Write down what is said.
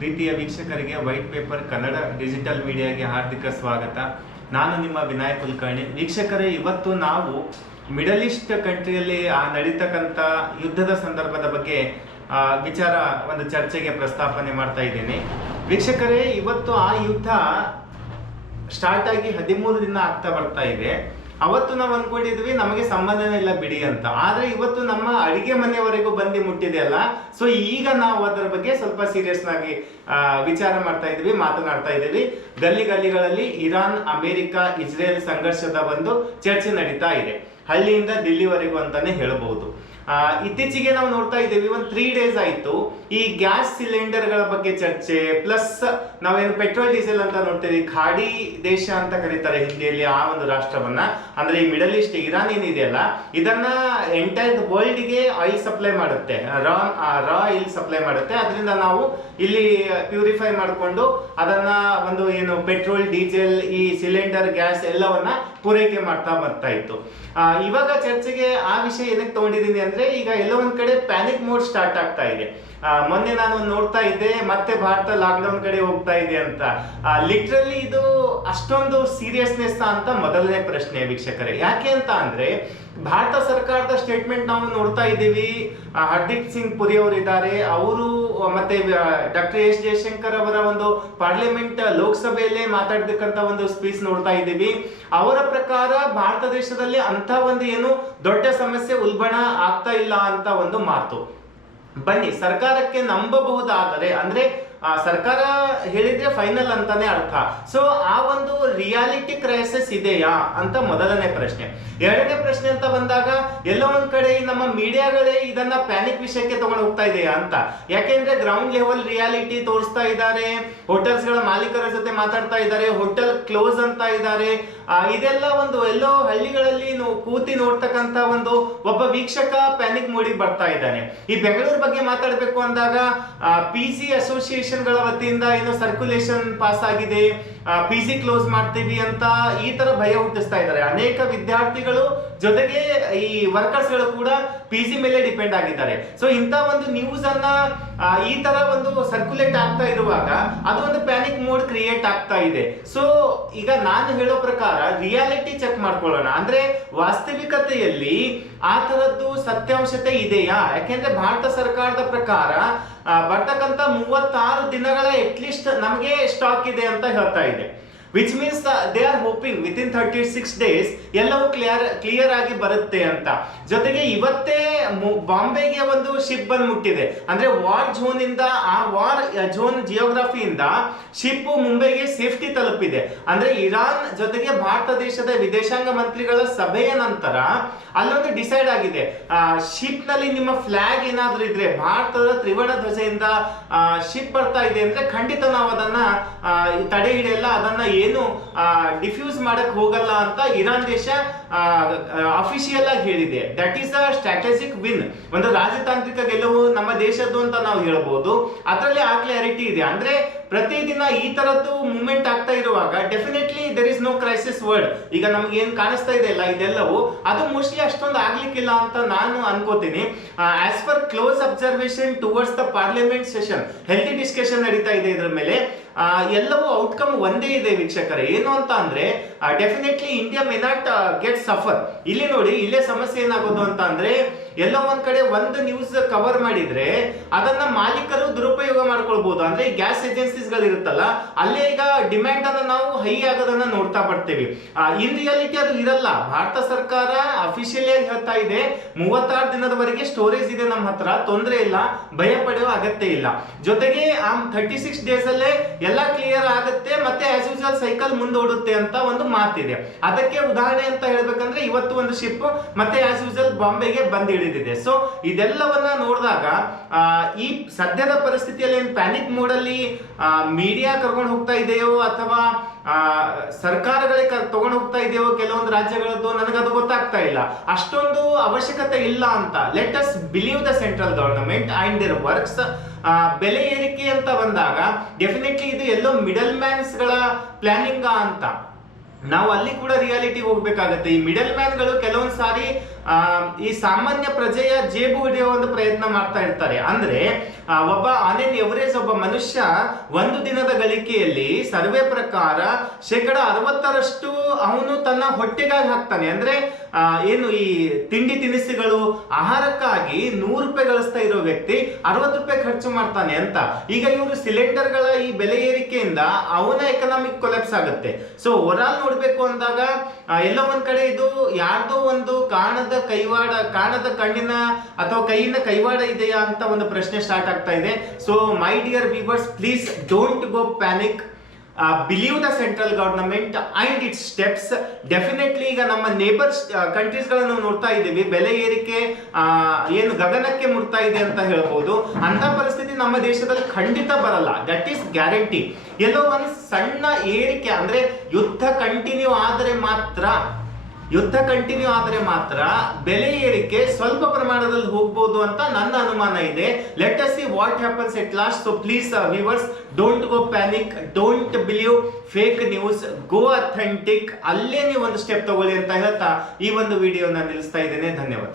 ಪ್ರೀತಿಯ ವೀಕ್ಷಕರಿಗೆ white paper Kannada digital ಮೀಡಿಯಾಗೆ ಹಾರ್ದಿಕ ಸ್ವಾಗತ. ನಾನು ನಿಮ್ಮ ವಿನಾಯಕ್ ಕುಲಕರ್ಣಿ. ವೀಕ್ಷಕರೇ, ಇವತ್ತು ನಾವು ಮಿಡಲ್ ಈಸ್ಟ್ ಕಂಟ್ರಿಯಲ್ಲಿ ನಡೀತಕ್ಕಂಥ ಯುದ್ಧದ ಸಂದರ್ಭದ ಬಗ್ಗೆ ವಿಚಾರ ಒಂದು ಚರ್ಚೆಗೆ ಪ್ರಸ್ತಾಪನೆ ಮಾಡ್ತಾ ಇದ್ದೇನೆ. ವೀಕ್ಷಕರೇ, ಇವತ್ತು ಆ ಯುದ್ಧ ಸ್ಟಾರ್ಟ್ ಆಗಿ 13 ದಿನ ಆಗ್ತಾ ಬರ್ತಾ ಇದೆ. ಅವತ್ತು ನಾವು ಅನ್ಕೊಂಡಿದ್ವಿ ನಮಗೆ ಸಂಬಂಧನೇ ಇಲ್ಲ ಬಿಡಿ ಅಂತ, ಆದ್ರೆ ಇವತ್ತು ನಮ್ಮ ಅಡಿಗೆ ಮನೆಯವರೆಗೂ ಬಂದು ಮುಟ್ಟಿದೆ ಅಲ್ಲ. ಸೊ ಈಗ ನಾವು ಅದರ ಬಗ್ಗೆ ಸ್ವಲ್ಪ ಸೀರಿಯಸ್ ಆಗಿ ವಿಚಾರ ಮಾಡ್ತಾ ಇದ್ವಿ, ಮಾತನಾಡ್ತಾ ಇದ್ದೀವಿ. ಗಲ್ಲಿಗಳಲ್ಲಿ ಇರಾನ್, ಅಮೆರಿಕ, ಇಸ್ರೇಲ್ ಸಂಘರ್ಷದ ಒಂದು ಚರ್ಚೆ ನಡೀತಾ ಇದೆ, ಹಳ್ಳಿಯಿಂದ ದಿಲ್ಲಿವರೆಗೂ ಅಂತಾನೆ ಹೇಳಬಹುದು. ಇತ್ತೀಚೆಗೆ ನಾವು ನೋಡ್ತಾ ಇದ್ದೀವಿ, ಒಂದು 3 days ಆಯ್ತು ಈ ಗ್ಯಾಸ್ ಸಿಲಿಂಡರ್ಗಳ ಬಗ್ಗೆ ಚರ್ಚೆ. ಪ್ಲಸ್ ನಾವೇನು ಪೆಟ್ರೋಲ್ ಡೀಸೆಲ್ ಅಂತ ನೋಡ್ತೀವಿ, ಖಾಡಿ ದೇಶ ಅಂತ ಕರೀತಾರೆ ಹಿಂದಿಯಲ್ಲಿ ಆ ಒಂದು ರಾಷ್ಟ್ರವನ್ನ, ಅಂದ್ರೆ ಈ ಮಿಡಲ್ ಈಸ್ಟ್ ಇರಾನ್ ಏನಿದೆಯಲ್ಲ, ಇದನ್ನ ಎಂಟೈರ್ ವರ್ಲ್ಡ್ ಗೆ ಆಯಿಲ್ ಸಪ್ಲೈ ಮಾಡುತ್ತೆ, ರಾ ಆಯಿಲ್ ಸಪ್ಲೈ ಮಾಡುತ್ತೆ. ಅದರಿಂದ ನಾವು ಇಲ್ಲಿ ಪ್ಯೂರಿಫೈ ಮಾಡಿಕೊಂಡು ಅದನ್ನ ಒಂದು ಏನು ಪೆಟ್ರೋಲ್, ಡೀಸೆಲ್, ಈ ಸಿಲಿಂಡರ್, ಗ್ಯಾಸ್ ಎಲ್ಲವನ್ನ ಪೂರೈಕೆ ಮಾಡ್ತಾ ಬರ್ತಾ ಇತ್ತು. ಇವಾಗ ಚರ್ಚೆಗೆ ಆ ವಿಷಯ ಏನಕ್ಕೆ ತಗೊಂಡಿದ್ದೀನಿ ಅಂದ್ರೆ, ಈಗ ಎಲ್ಲೋ ಒಂದ್ ಕಡೆ ಪ್ಯಾನಿಕ್ ಮೋಡ್ ಸ್ಟಾರ್ಟ್ ಆಗ್ತಾ ಇದೆ. ಮೊನ್ನೆ ನಾನು ನೋಡ್ತಾ ಇದ್ದೆ, ಮತ್ತೆ ಭಾರತ ಲಾಕ್ಡೌನ್ ಕಡೆ ಹೋಗ್ತಾ ಇದೆ ಅಂತ. ಲಿಟ್ರಲಿ ಇದು ಅಷ್ಟೊಂದು ಸೀರಿಯಸ್ನೆಸ್ ಅಂತ ಮೊದಲನೇ ಪ್ರಶ್ನೆ ವೀಕ್ಷಕರೇ. ಯಾಕೆ ಅಂತ ಅಂದ್ರೆ, ಭಾರತ ಸರ್ಕಾರದ ಸ್ಟೇಟ್ಮೆಂಟ್ ನಾವು ನೋಡ್ತಾ ಇದ್ದೀವಿ. ಹರ್ದೀಪ್ ಸಿಂಗ್ ಪುರಿ ಅವರು ಇದ್ದಾರೆ, ಅವರು ಮತ್ತೆ ಡಾಕ್ಟರ್ ಎಸ್ ಜಯಶಂಕರ್ ಅವರ ಒಂದು ಪಾರ್ಲಿಮೆಂಟ್ ಲೋಕಸಭೆಯಲ್ಲೇ ಮಾತಾಡ್ತಕ್ಕಂತ ಒಂದು ಸ್ಪೀಚ್ ನೋಡ್ತಾ ಇದ್ದೀವಿ. ಅವರ ಪ್ರಕಾರ ಭಾರತ ದೇಶದಲ್ಲಿ ಅಂತ ಒಂದು ಏನು ದೊಡ್ಡ ಸಮಸ್ಯೆ ಉಲ್ಬಣ ಆಗ್ತಾ ಇಲ್ಲ ಅಂತ ಒಂದು ಮಾತು. ಬನ್ನಿ, ಸರ್ಕಾರಕ್ಕೆ ನಂಬಬಹುದಾದರೆ, ಅಂದ್ರೆ ಸರ್ಕಾರ ಹೇಳಿದ್ರೆ ಫೈನಲ್ ಅಂತಾನೆ ಅರ್ಥ. ಸೊ ಆ ಒಂದು ರಿಯಾಲಿಟಿ ಕ್ರೈಸಿಸ್ ಇದೆಯಾ ಅಂತ ಮೊದಲನೇ ಪ್ರಶ್ನೆ. ಎರಡನೇ ಪ್ರಶ್ನೆ ಅಂತ ಬಂದಾಗ, ಎಲ್ಲೋ ಒಂದ್ ಕಡೆ ನಮ್ಮ ಮೀಡಿಯಾಗಳೇ ಇದನ್ನ ಪ್ಯಾನಿಕ್ ವಿಷಯಕ್ಕೆ ತಗೊಂಡು ಹೋಗ್ತಾ ಇದೆಯಾ ಅಂತ. ಯಾಕೆಂದ್ರೆ ಗ್ರೌಂಡ್ ಲೆವೆಲ್ ರಿಯಾಲಿಟಿ ತೋರಿಸ್ತಾ ಇದ್ದಾರೆ, ಹೋಟೆಲ್ಸ್ ಗಳ ಮಾಲೀಕರ ಜೊತೆ ಮಾತಾಡ್ತಾ ಇದ್ದಾರೆ, ಹೋಟೆಲ್ ಕ್ಲೋಸ್ ಅಂತ ಇದ್ದಾರೆ. ಇದೆಲ್ಲ ಒಂದು ಎಲ್ಲೋ ಹಳ್ಳಿಗಳಲ್ಲಿ ಕೂತಿ ನೋಡ್ತಕ್ಕಂತ ಒಂದು ಒಬ್ಬ ವೀಕ್ಷಕ ಪ್ಯಾನಿಕ್ ಮೂಡಿಗೆ ಬರ್ತಾ ಇದ್ದಾನೆ. ಈ ಬೆಂಗಳೂರು ಬಗ್ಗೆ ಮಾತಾಡ್ಬೇಕು ಅಂದಾಗ, PG ಅಸೋಸಿಯೇಷನ್ ಗಳ ವತಿಯಿಂದ ಏನೋ ಸರ್ಕ್ಯುಲೇಷನ್ ಪಾಸ್ ಆಗಿದೆ, PG ಕ್ಲೋಸ್ ಮಾಡ್ತೀವಿ ಅಂತ ಈ ತರ ಭಯ ಹುಟ್ಟಿಸ್ತಾ ಇದ್ದಾರೆ. ಅನೇಕ ವಿದ್ಯಾರ್ಥಿಗಳು ಜೊತೆಗೆ ಈ ವರ್ಕರ್ಸ್ ಗಳು ಕೂಡ PG ಮೇಲೆ ಡಿಪೆಂಡ್ ಆಗಿದ್ದಾರೆ. ಸೊ ಇಂತ ಒಂದು ನ್ಯೂಸ್ ಅನ್ನ ಈ ತರ ಒಂದು ಸರ್ಕ್ಯುಲೇಟ್ ಆಗ್ತಾ ಇರುವಾಗ ಅದು ಒಂದು ಪ್ಯಾನಿಕ್ ಮೋಡ್ ಕ್ರಿಯೇಟ್ ಆಗ್ತಾ ಇದೆ. ಸೊ ಈಗ ನಾನು ಹೇಳೋ ಪ್ರಕಾರ ರಿಯಾಲಿಟಿ ಚೆಕ್ ಮಾಡ್ಕೊಳ್ಳೋಣ. ಅಂದ್ರೆ ವಾಸ್ತವಿಕತೆಯಲ್ಲಿ ಆ ತರದ್ದು ಸತ್ಯಾಂಶತೆ ಇದೆಯಾ? ಯಾಕೆಂದ್ರೆ ಭಾರತ ಸರ್ಕಾರದ ಪ್ರಕಾರ ಬರ್ತಕ್ಕಂತ 36 ದಿನಗಳ ಅಟ್ಲೀಸ್ಟ್ ನಮಗೆ ಸ್ಟಾಕ್ ಇದೆ ಅಂತ ಹೇಳ್ತಾ ಇದೆ. Which means they are hoping within 36 days ಎಲ್ಲವೂ ಕ್ಲಿಯರ್ ಆಗಿ ಬರುತ್ತೆ ಅಂತ. ಜೊತೆಗೆ ಇವತ್ತೇ ಬಾಂಬೆಗೆ ಒಂದು ಶಿಪ್ ಬಂದು ಮುಟ್ಟಿದೆ. ಅಂದ್ರೆ ವಾರ್ ಝೋನ್ ಇಂದ, ಆ ವಾರ್ ಝೋನ್ ಜಿಯೋಗ್ರಫಿಯಿಂದ ಶಿಪ್ ಮುಂಬೈಗೆ ಸೇಫ್ಟಿ ತಲುಪಿದೆ. ಅಂದ್ರೆ ಇರಾನ್ ಜೊತೆಗೆ ಭಾರತ ದೇಶದ ವಿದೇಶಾಂಗ ಮಂತ್ರಿಗಳ ಸಭೆಯ ನಂತರ ಅಲ್ಲೊಂದು ಡಿಸೈಡ್ ಆಗಿದೆ, ಶಿಪ್ ನಲ್ಲಿ ನಿಮ್ಮ ಫ್ಲಾಗ್ ಏನಾದ್ರೂ ಇದ್ರೆ, ಭಾರತದ ತ್ರಿವರ್ಣ ಧ್ವಜದಿಂದ ಶಿಪ್ ಬರ್ತಾ ಇದೆ ಅಂದ್ರೆ ಖಂಡಿತ ನಾವು ಅದನ್ನ ತಡೆ ಹಿಡಿಯಲ್ಲ, ಅದನ್ನ ಏನು ಡಿಫ್ಯೂಸ್ ಮಾಡಕ್ ಹೋಗಲ್ಲ ಅಂತ ಇರಾನ್ ದೇಶ ಅಫಿಷಿಯಲ್ ಆಗಿ ಹೇಳಿದೆ. That is a strategic win, ಒಂದು ರಾಜತಾಂತ್ರಿಕ ಗೆಲುವು ನಮ್ಮ ದೇಶದ್ದು ಅಂತ ನಾವು ಹೇಳಬಹುದು. ಅದರಲ್ಲಿ ಆ ಕ್ಲಾರಿಟಿ ಇದೆ. ಅಂದ್ರೆ ಪ್ರತಿದಿನ ಈ ತರದ್ದು ಮೂವ್ಮೆಂಟ್ ಆಗ್ತಾ ಇರುವಾಗ definitely there is no crisis word. ಈಗ ನಮ್ಗೆ ಏನ್ ಕಾಣಿಸ್ತಾ ಇದೆ ಅಲ್ಲ, ಇದೆಲ್ಲವೂ ಅದು ಮೋಸ್ಟ್ಲಿ ಅಷ್ಟೊಂದು ಆಗ್ಲಿಕ್ಕಿಲ್ಲ ಅಂತ ನಾನು ಅನ್ಕೋತೀನಿ. As per close observation towards the parliament session, healthy discussion ನಡೀತಾ ಇದೆ ಇದ್ರ ಮೇಲೆ. ಎಲ್ಲವೂ ಔಟ್ಕಮ್ ಒಂದೇ ಇದೆ ವೀಕ್ಷಕರೇ. ಏನು ಅಂತ ಅಂದ್ರೆ, definitely India may not get suffer. ಇಲ್ಲಿ ನೋಡಿ, ಇಲ್ಲೇ ಸಮಸ್ಯೆ ಏನಾಗೋದು ಅಂತ ಅಂದ್ರೆ, ಎಲ್ಲೋ ಒಂದ್ ಕಡೆ ಒಂದು ನ್ಯೂಸ್ ಕವರ್ ಮಾಡಿದ್ರೆ ಅದನ್ನ ಮಾಲೀಕರು ದುರುಪಯೋಗ ಮಾಡ್ಕೊಳ್ಬಹುದು. ಅಂದ್ರೆ ಗ್ಯಾಸ್ ಏಜೆನ್ಸೀಸ್ ಗಳು ಇರುತ್ತಲ್ಲ, ಅಲ್ಲೇ ಈಗ ಡಿಮ್ಯಾಂಡ್ ಅನ್ನ ನಾವು ಹೈ ಆಗೋದನ್ನ ನೋಡ್ತಾ ಬರ್ತೀವಿ. ಇನ್ ರಿಯಾಲಿಟಿ ಅದು ಇರಲ್ಲ. ಭಾರತ ಸರ್ಕಾರ ಅಫಿಷಿಯಲಿ ಆಗಿ ಹೇಳ್ತಾ ಇದೆ, 36 ದಿನದವರೆಗೆ ಸ್ಟೋರೇಜ್ ಇದೆ ನಮ್ಮ ಹತ್ರ, ತೊಂದರೆ ಇಲ್ಲ, ಭಯ ಪಡೆಯುವ ಅಗತ್ಯ ಇಲ್ಲ. ಜೊತೆಗೆ 36 days ಅಲ್ಲೇ ಎಲ್ಲ ಕ್ಲಿಯರ್ ಆಗುತ್ತೆ, ಮತ್ತೆ ಆಸ್ ಯೂಶುವಲ್ ಸೈಕಲ್ ಮುಂದೋಡುತ್ತೆ ಅಂತ ಒಂದು ಮಾತಿದೆ. ಅದಕ್ಕೆ ಉದಾಹರಣೆ ಅಂತ ಹೇಳ್ಬೇಕಂದ್ರೆ, ಇವತ್ತು ಒಂದು ಶಿಪ್ ಮತ್ತೆ ಆಸ್ ಯೂಶುವಲ್ ಬಾಂಬೆಗೆ ಬಂದು ಇಳಿದಿದೆ. ಸೊ ಇದೆಲ್ಲವನ್ನ ನೋಡಿದಾಗ ಈ ಸದ್ಯದ ಪರಿಸ್ಥಿತಿಯಲ್ಲಿ ಪ್ಯಾನಿಕ್ ಮೋಡ್ ಅಲ್ಲಿ ಮೀಡಿಯಾ ಕರ್ಕೊಂಡು ಹೋಗ್ತಾ ಇದೆಯೋ ಅಥವಾ ಸರ್ಕಾರಗಳೇ ತಗೊಂಡು ಹೋಗ್ತಾ ಇದೆಯೋ ಕೆಲವೊಂದು ರಾಜ್ಯಗಳದ್ದು, ನನಗದು ಗೊತ್ತಾಗ್ತಾ ಇಲ್ಲ. ಅಷ್ಟೊಂದು ಅವಶ್ಯಕತೆ ಇಲ್ಲ ಅಂತ. Let us believe the central government and their works. ಬೆಲೆ ಏರಿಕೆ ಅಂತ ಬಂದಾಗ ಡೆಫಿನೆಟ್ಲಿ ಇದು ಎಲ್ಲೋ ಮಿಡಲ್ ಮ್ಯಾನ್ಸ್ ಗಳ ಪ್ಲಾನಿಂಗ್ ಅಂತ ನಾವು ಅಲ್ಲಿ ಕೂಡ ರಿಯಾಲಿಟಿ ಹೋಗ್ಬೇಕಾಗತ್ತೆ. ಈ ಮಿಡಲ್ ಮ್ಯಾನ್ ಗಳು ಕೆಲವೊಂದ್ ಸಾರಿ ಈ ಸಾಮಾನ್ಯ ಪ್ರಜೆಯ ಜೇಬು ಹಿಡಿಯೋ ಒಂದು ಪ್ರಯತ್ನ ಮಾಡ್ತಾ ಇರ್ತಾರೆ. ಅಂದ್ರೆ ಒಬ್ಬ ಆನ್ ಎನ್ ಎವರೇಜ್ ಒಬ್ಬ ಮನುಷ್ಯ ಒಂದು ದಿನದ ಗಳಿಕೆಯಲ್ಲಿ ಸರ್ವೆ ಪ್ರಕಾರ 60% ಅವನು ತನ್ನ ಹೊಟ್ಟೆಗಾಗಿ ಹಾಕ್ತಾನೆ. ಅಂದ್ರೆ ಏನು ಈ ತಿಂಡಿ ತಿನಿಸುಗಳು ಆಹಾರಕ್ಕಾಗಿ 100 ರೂಪಾಯಿ ಗಳಿಸ್ತಾ ಇರೋ ವ್ಯಕ್ತಿ 60 ರೂಪಾಯಿ ಖರ್ಚು ಮಾಡ್ತಾನೆ ಅಂತ. ಈಗ ಇವರು ಸಿಲಿಂಡರ್ಗಳ ಈ ಬೆಲೆ ಏರಿಕೆಯಿಂದ ಅವನ ಎಕನಾಮಿಕ್ ಕೊಲೆಪ್ಸ್ ಆಗುತ್ತೆ. ಸೊ ಓವರಾಲ್ ನೋಡ್ಬೇಕು ಅಂದಾಗ ಎಲ್ಲೋ ಒಂದ್ ಕಡೆ ಇದು ಯಾರ್ದೋ ಒಂದು ಕಾಣದ ಕಣ್ಣಿನ ಅಥವಾ ಕೈಯಿನ ಕೈವಾಡ ಇದೆಯಾ ಅಂತ ಒಂದು ಪ್ರಶ್ನೆ ಸ್ಟಾರ್ಟ್ ಆಗ್ತಾ ಇದೆ. So my dear viewers, please don't go panic. Believe the central government and it's steps. Definitely ಈಗ ನಮ್ಮ ನೇಬರ್ಸ್ ಕಂಟ್ರೀಸ್ ಗಳನ್ನು ನೋಡ್ತಾ ಇದ್ದೀವಿ, ಬೆಲೆ ಏರಿಕೆ ಏನು ಗಗನಕ್ಕೆ ಮುಟ್ತಾ ಇದೆ ಅಂತ ಹೇಳ್ಬೋದು. ಅಂತ ಪರಿಸ್ಥಿತಿ ನಮ್ಮ ದೇಶದಲ್ಲಿ ಖಂಡಿತ ಬರಲ್ಲ, ದಟ್ ಈಸ್ ಗ್ಯಾರಂಟಿ. ಎಲ್ಲೋ ಒಂದು ಸಣ್ಣ ಏರಿಕೆ ಅಂದ್ರೆ ಯುದ್ಧ ಕಂಟಿನ್ಯೂ ಆದರೆ ಮಾತ್ರ ಬೆಲೆ ಏರಿಕೆ ಸ್ವಲ್ಪ ಪ್ರಮಾಣದಲ್ಲಿ ಹೋಗ್ಬೋದು ಅಂತ ನನ್ನ ಅನುಮಾನ ಇದೆ. Let us see what happens at last. So please viewers, don't go panic, don't believe fake news, go authentic. ಅಲ್ಲೇ ನೀವು ಒಂದು ಸ್ಟೆಪ್ ತಗೊಳ್ಳಿ ಅಂತ ಹೇಳ್ತಾ ಈ ಒಂದು ವಿಡಿಯೋನ ನಿಲ್ಲಿಸ್ತಾ ಇದ್ದೇನೆ. ಧನ್ಯವಾದ.